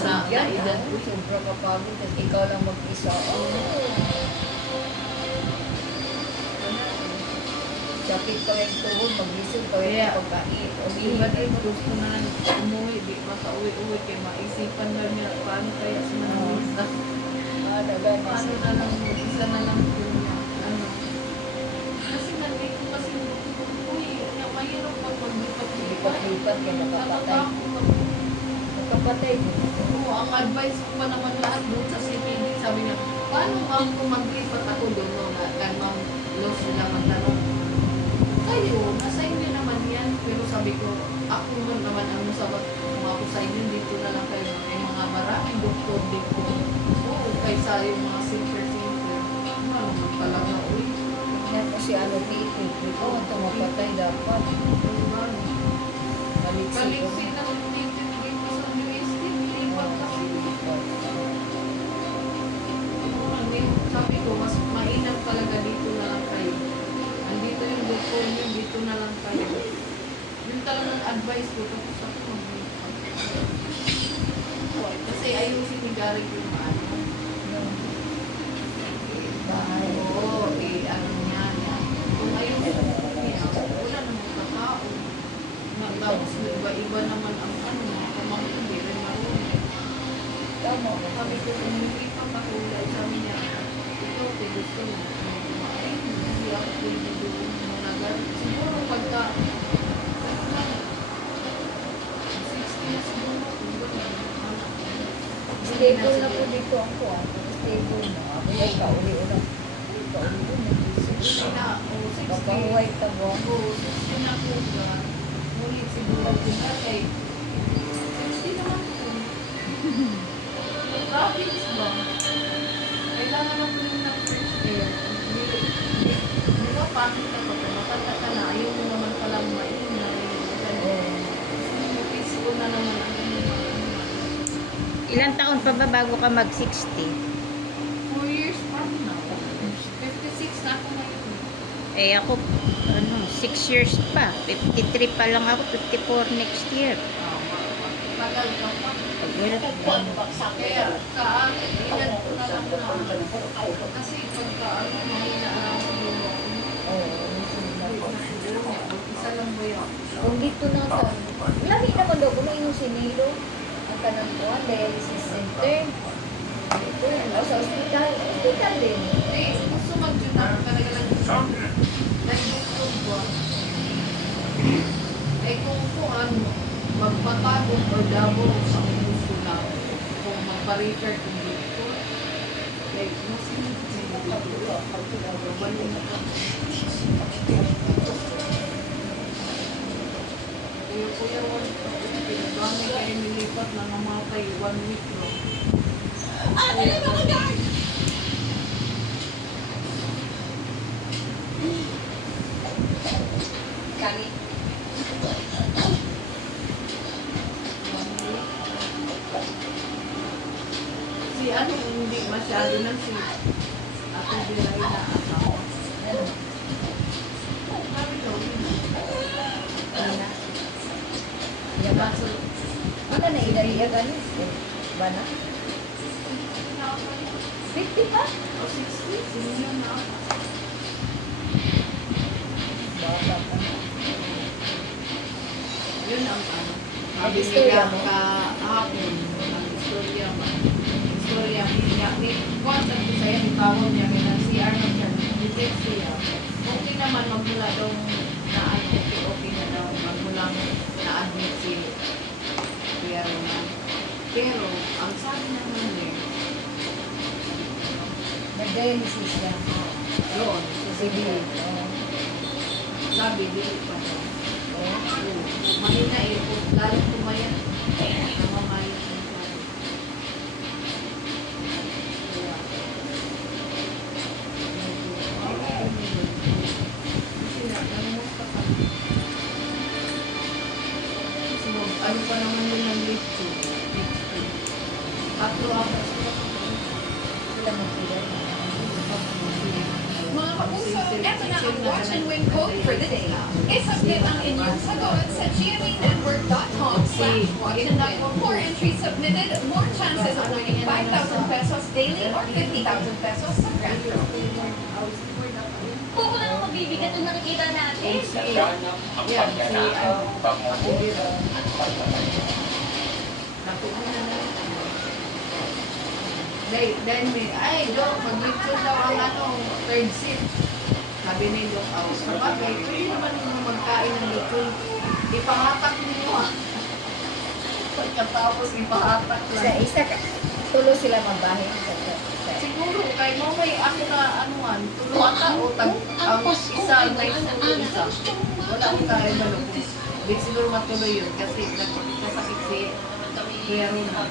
na yan. edad. Sobra kapagod. At ikaw lang mag-isa. Sakit pa rin tuhod, mag-isip pa rin Kaya, pagkain. O Iba din, gusto na lang umuwi, di makauwi-uwi, kaya maisipan ba niya, paano kaya sa manamisa? Paano na lang, isa na lang yung, ano. Kasi nandito kasi, uy, mahirap pag maglipat-lipat. Lipat kaya nakapatay. Nakapatay din. Oo, ang advice ko pa naman lahat doon sa CPD, sabi niya, paano ang kung maglipat ako doon, no, na kanong loss sila magtanong, kayo, nasa inyo naman yan, pero sabi ko, ako naman ang nasabat ako sa inyo, dito na lang kayo, may mga maraming doktor dito. Oo, kaysa yung mga simple-simple. Ano naman talaga, uy. Yan kasi ano, piipin. Oo, tumapatay dapat. Diba? Maliksi ko. Kaliksi na titigay ko sa UST, lipat kasi. Sabi ko, mas mainam talaga dito na lang kayo. Andito yung doktor niyo, dito na lang kayo. Yun talagang advice ko, tapos ako mag-lipat. Kasi ayusin ni Garrett yung ano. Bahay. Oo, ano niya. Kung ayusin niya, wala namang kakao. Tapos iba-iba naman ang ano, kamang hindi rin marunong. Tama. Sabi ko, kung hindi pa makulay, sabi niya, ito, gusto mo. Ay, hindi ako pwede doon mga Garrett. Siguro pagka, 60 na siguro, Stable na po dito ako. Stable na. Ako ay kauli-ulang. Hindi na, o 60. Kapahuway tabo. Oo, 60 na po ba? Ngunit siguro po na kay 60 naman po. Province ba? Kailangan na po yung ng fresh air. Di ba, pangit na pa, matanda ka na, ayaw mo naman palang maingay. Peaceful na naman ang Ilang taon pa ba bago ka mag-60? 4 years from now. 56 na ako ngayon. Eh ako, 6 years pa. 53 pa lang ako, 54 next year. Tagal ka pa. Well, Kaya, ilan ko na lang na. Kasi pagka mahina lang ako dulo. Isa lang ba yun? Kung dito na ito, lami naman daw kung yung sinilo. Ang kanang kuha, dialysis center. Ito, sa hospital. Hospital din. Eh, gusto mag-junap talaga lang. Nag-doktor ko. Eh, kung ano, magpatagong or double ang gusto na. Kung magpa-refer kung dito. Eh, mas balik na ka. Kuya, pinagami kayo nilipat na namatay 1 week lang. Kani. Si ano, hindi masyado ng si Ate Dilay na asawa. Sabi ko, Ana. Yaman. Ano na idariya gani? Bana? 50 pa? o 60, sino na ako. Bata pa. Yun ang ano. Sabi Nag-istorya nila mo? kahapon, nag-istorya mo. Istorya, kwansan ko sa'yo, itawag niya, may nag-CR na siya, detect siya. Okay naman, magmula daw na ano, okay na daw, magmula na-admit si Kuya Roman. Pero, ang sabi naman niya, Nag-dialysis siya. doon, sa Sige. Cebu, sabi, di pa daw. Mahina eh, kung lalo kumayan, namamayan ang sabi. Kaya, kasi nakalimutan ka. Kasi ano pa naman yun ng lift to? Tatlo ako. Sila mag-sila. Mga kapuso, eto na ang watch and win code for the day. Isubmit ang inyong sagot sa gmainetwork.com yun na po. More entries submitted, more chances of winning 5,000 pesos daily or 50,000 pesos sa grand draw. Kung wala nang mabibigat ang nakikita natin. Yan, si Akubira. Nakuha na. Dahil may, Dok, mag-lecture daw ang third seat. Sabi ni Dok, sabagay, pwede naman mo magkain ng lecture. Ipahatak ninyo Pagkatapos ipahatak Sa lang. isa ka, tulo sila mabahin sa Siguro, kay mo may ako na anuan, tulungan ka o ang isa, may isa. Wala ko tayo malupos. Di siguro matuloy yun kasi nagkasakit si Kuya Rona.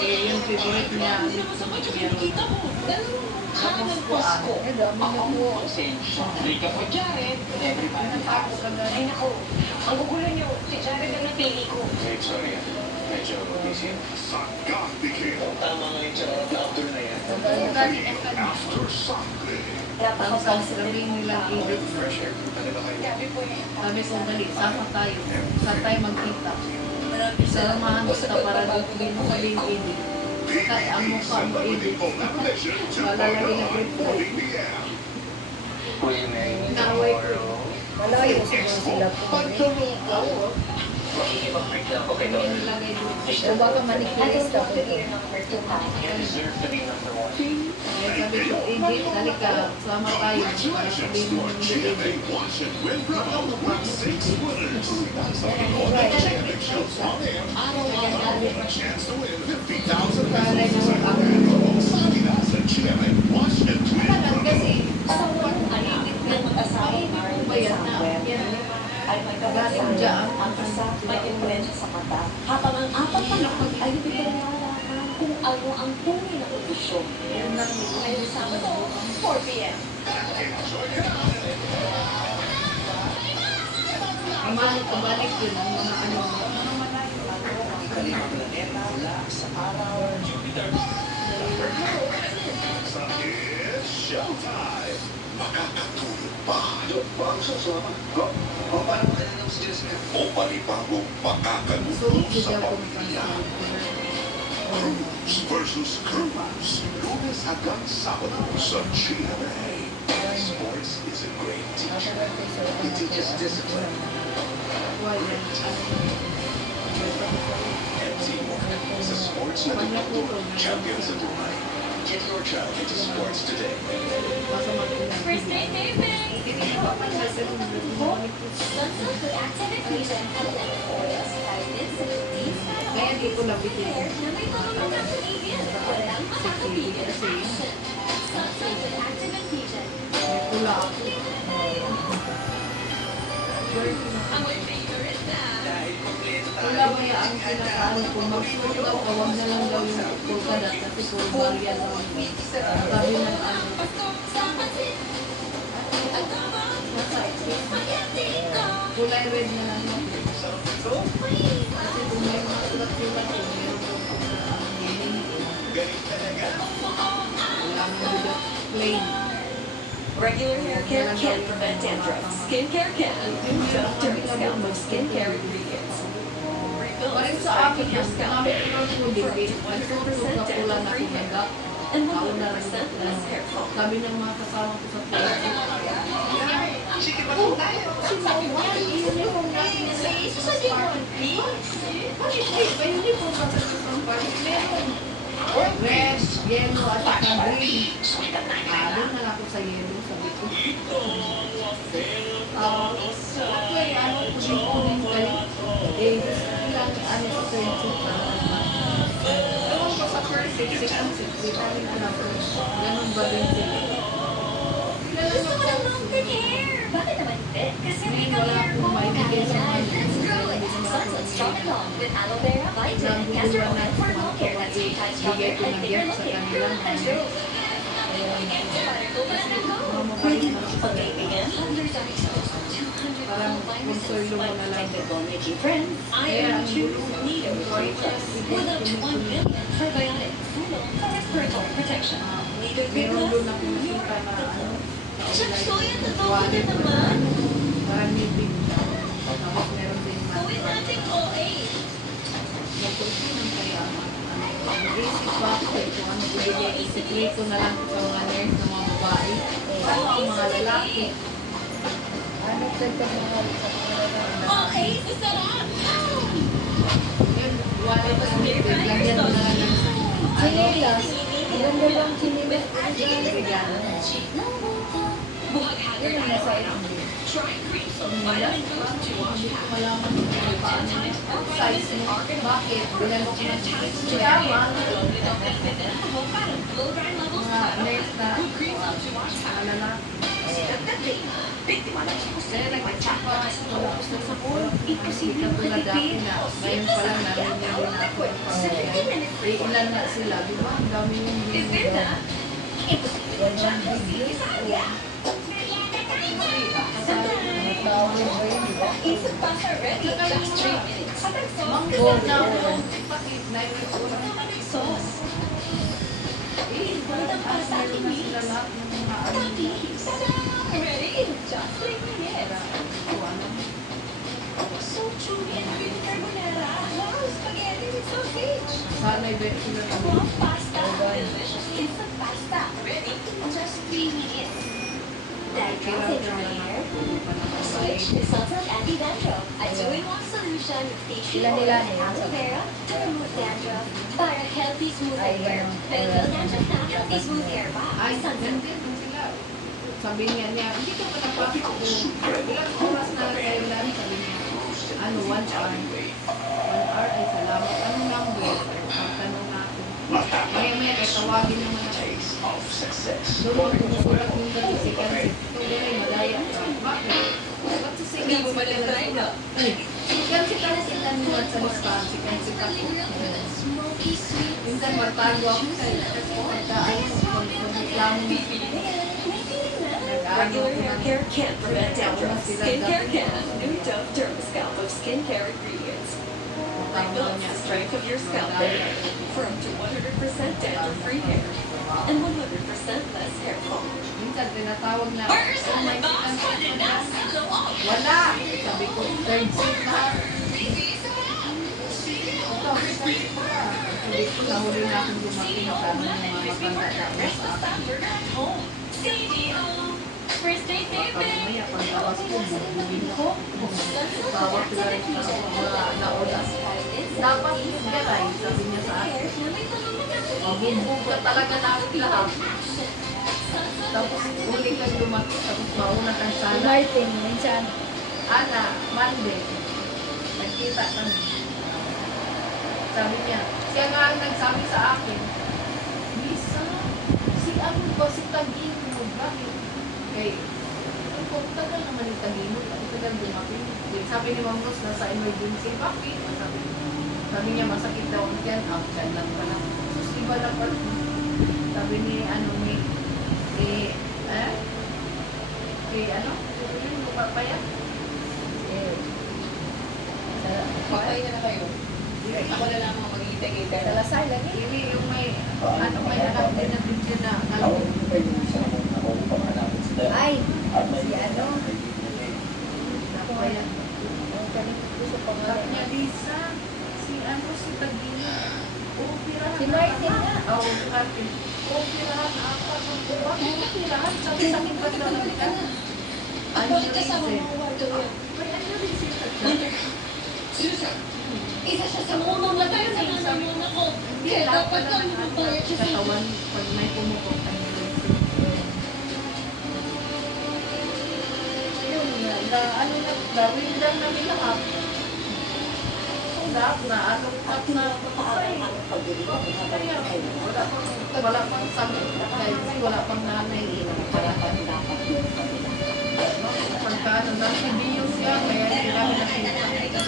Yung favorite niya, sa Kuya Rona. Tapos po ako. Ako kagad. Ay nako, ang gugulo niyo, si Jared ang napili ko. Sorry, medyo busy. Tama nga yung charot after na yan. Ang sabi nilang ibig. Sabi po niya, Sabi ko, dali, sama tayo. Saan tayo magkita? Samahan kita para hindi mo sabihin ibig. Kaya ang mukha mo ibig. Malalagay na report. Naway ko. malayo siguro sila po. Makikipag-break na ako kay Hindi Don. nilagay doon. O baka manikilista po. You deserve to be number one. Kaya sabi ko, ibig, dali ka. Sama tayo. Para sabihin mo hindi ibig. Talagang kasi, bayad na. Yan. Galing dyan. May influensya sa mata. Habang ang apat na lakad ay hindi ko nalalaman kung ano ang tunay na kondisyon. Yan lang. Ngayong Sabado, 4 p.m. Kabalik yun ang mga ano. Showtime! Makakatulog pa Bang sasama? O, paano ka na ng suggest o panibagong So, makakanulo hindi sa ako pamilya. Cruz versus Cruz. Lunes hanggang Sabado sa GMA. Sports is a great teacher. It teaches discipline Why yan? and teamwork. Sa sports na tumutulong, champions of Dubai. Get your child into sports today. Masama ko na. First day, baby! Hindi pa man nasa Sunsilk with active inclusion and oils, vitamins, and D's. Kaya di ko nabitin. Na may pangalagang Canadian. Walang makakabigil. Sunsilk with active inclusion. May pula ako. Amoy favorite na. Pula kaya ang kinakaano ko. Mag-shoot daw, awag na lang daw yung pulkadat kasi puro barya daw. Sabi ng ano. Kulay red na lang. Kasi kung may mga sulat-sulat ko, meron daw ang meaning. Wala nang bigat. Plain. Regular hair care can't prevent dandruff. Skincare can. Dr. Scalp of skincare ingredients. Parang sa akin yan, gamit ko ng tubig, nagsusunod ka pula na kumaga. And 100% less hair fall. Sabi ng mga kasama ko sa pula. sige ba po tayo? Uniform natin sa isa sa uniform. Bakit ba uniform ba sa uniform party? Meron. Red, yellow, at saka green. Doon na lang ako sa yellow, sabi ko. Ako ay ano, kuning-kuning kayo. Ilang ano sa third seat na. Ewan ko sa first seat, second seat, di pa rin alam ko. Ganun ba din sila? Gusto ko ng long hair! Bakit naman hindi? Kasi may hair mo kailan. Let's grow it! Sunsilk Strong and Long with aloe vera, vitamin, and castor oil for long hair that's 3 times stronger and thicker looking. Let's grow it! Pwede makipag-kaibigan. Hundreds of exposed 200 Parang konsuelo mo na lang. Technical Nikki friends. Iron Chews Nido 3 Plus. With up to 1 billion probiotic. Full for respiratory protection. Nido 3 Meron Plus. doon ako nakita na ano. Chaksoy, ang totoo Wallet naman. Parang may big. Tapos meron din Gawin natin OA. ibigay isikreto na lang sa mga nurse ng mga babae. Paano ang mga lalaki? Ano nagtatamahal sa mga Okay, sarap! Yun, wala pa sa liquid. Lagyan mo na lang ng Chinilas. Maganda lang chinilas. bigyan. Buhag haggard Yun yung nasa eyeliner. ilong. Try cream from Vitamin Boost to wash Hindi ko past. malaman kung paano size mo. Bakit? Bilang ko na tama. Loaded up with vanilla avocado, blow dry levels, Mga nurse na good cream up to wash past. ano na. Biktima lang siya Kaya nagpapapa, wala ko sa sapon. Imposible tulad dati na. Ngayon pa lang namin yung ginako. Ilan na sila, di ba? Ang dami yung ginagawa. Tawag ba yun, di ba? Instant pasta ready in just 3 minutes. Manggo na ako. Bakit? Tamanig sauce. Meron na sila lahat ng mga ano. Tapis. Ready in just 3 minutes. So chewy and creamy carbonara. Wow, spaghetti with sausage. Sana'y bet sila na. Wow, pasta. Delicious instant pasta. Ready in just 3 minutes. Dandruff in your hair? Switch to Sunsilk Anti-Dandruff, a two-in-one solution with tea tree Ilan oil nila and niya? aloe vera to remove dandruff para healthy smooth Ay, hair. ganun. Pero dandruff na healthy smooth hair ba? Ay, Sunsilk. nandun sila. Sabi niya, hindi ka pa napasok ko. Ilang oras na kailan? Sabi niya, ano, 1 hour. 1 hour, ay salamat. Anong number? Ang tanong natin. Maya-maya, kaya tawagin naman ako. Taste of success. Doon mo kumukulat yung gano'n si Kansi. Kung gano'n, madaya ka. Bakit? Ba't si Hindi mo Kansi ba ka na-try na? Si Kansi ka na sila nila sa listahan. Si Kansi ka po. Minsan matago ako sa pagka-reklamo. Regular hair care can't prevent dandruff. Skincare can. New Dove Dermascalp of skincare ingredients. Rebuild the strength of your scalp layer for up to 100% dandruff-free hair and 100% less hair fall. Minsan tinatawag na, First, oh my the boss God, wanted us to go all wala! Sabi ko, third seat na. Ito, sabi ko, nahuli na akong dumating sa mga matanda-tanda sa akin. First date, Baka baby. mamaya, pagkawas ko, bubugin ko. Tawag sila rin sa mga naulas. Dapat yung garay, sabi niya sa akin. Mabugbog ka talaga namin lahat. Tapos uli kang dumating, tapos mauna kang Si sana. Martin, minsan. Ana, Monday, nagkita kami. Sabi niya, siya nga ang nagsabi sa akin, Lisa, si ano ba, si Tagino, bakit? Kay, kung tagal naman yung Tagino, tagal dumating. Sabi ni Ma'am Rose, nasa emergency, bakit? Sabi niya, masakit daw ang tiyan, dyan lang pala. Sus, iba na pala. Sabi ni, ano, ano? Yung papaya? Patay na kayo. Ako na lang ang mag-iitay-itay. Sa Lasal, lagi. Hindi, yung may, ano, may anak din na video na, Ay, si ano? papaya. Ang kanina ko sa Sabi pangalan. niya, Lisa, si ano, si Tagino, operahan Si Martin nga. Oo, si Martin. Operahan ako. Bakit operahan? Sabi sa akin, ba't naman ka? Ano Bakit kasama reason? mo ang wardo yan? May ano reason ka dyan? Susan! Isa siya sa mga mamatay sa nanay ako. Kaya dapat lang mabayad siya sa katawan pag may pumukot ang reason. Yun nga, na ano na, gawin lang namin lahat. Na alok na wala pang sabi kasi wala pang nanay pagka ano nasa biyo siya kaya sila nakita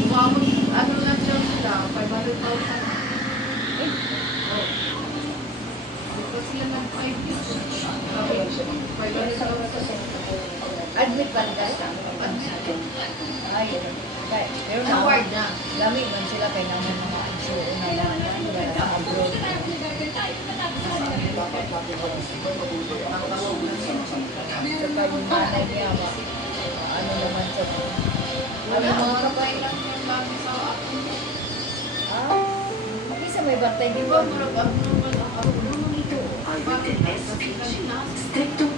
umabot ano lang siya sila 500,000 dito sila nag-5 years sabi 500,000 Admit pa nila siya. Ay, ano. Pero na, award na dami man sila kay naman mga ICU na mga sa abroad. Saka yung nanay niya, ano naman sa wala mga kapay lang yung bago sa akin ah, mag-isa batay, di ba? Murag abnormal ang ako. Ito ay rated SPG. Stricto